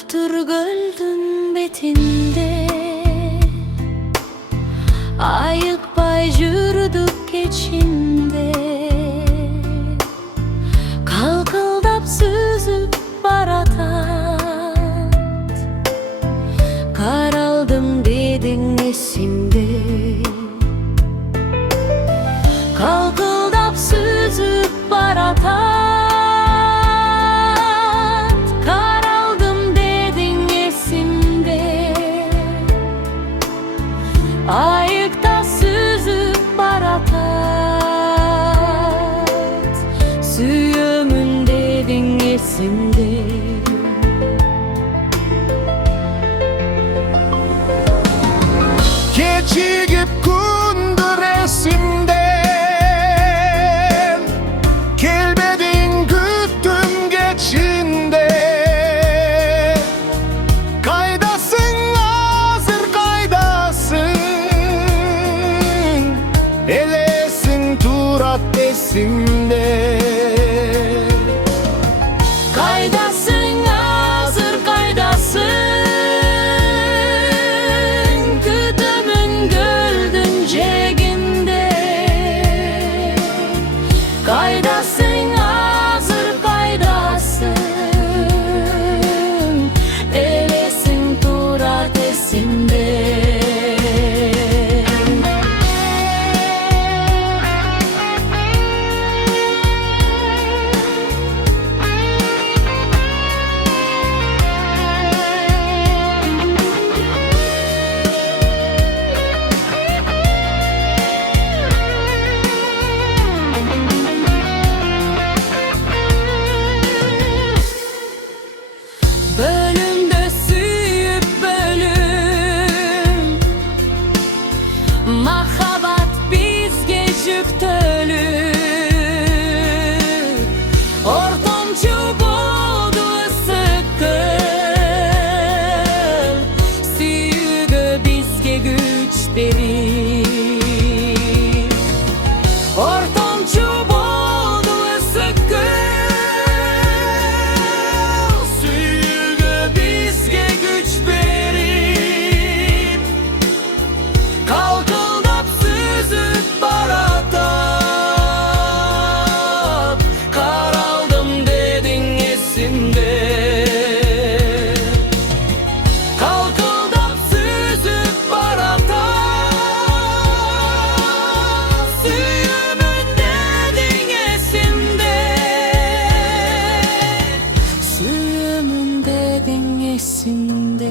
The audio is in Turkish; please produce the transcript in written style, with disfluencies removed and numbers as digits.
Gültür göldün betinde, ayık bay jürdük geçinde. Kalkıldap süzüp baratat, karaldım dedin esimde. Kalkıldap süzüp baratat, ayıkta süzüp baratat, süyümün dedin esimde. Keçigip kundur esimden, kelbedin güttüm geçinde. Kaydasın hazır kaydasın, elesin turat esimde. Kaydasın hazır kaydasın, güdümün göldün ceginde. Kaydasın hazır kaydasın, elesin turat esimde. Bölümde süyüp bölüm, mahabat biz gecüktölü. Ortamçı boldu sıkıl, süyügü bizge güç verir. Ortamçı boldu sıkıl, kalkıldap süzüp baratat, karaldım dedin esimde. Kalkıldap süzüp baratat, süyümün dedin esimde. Süyümün dedin esimde.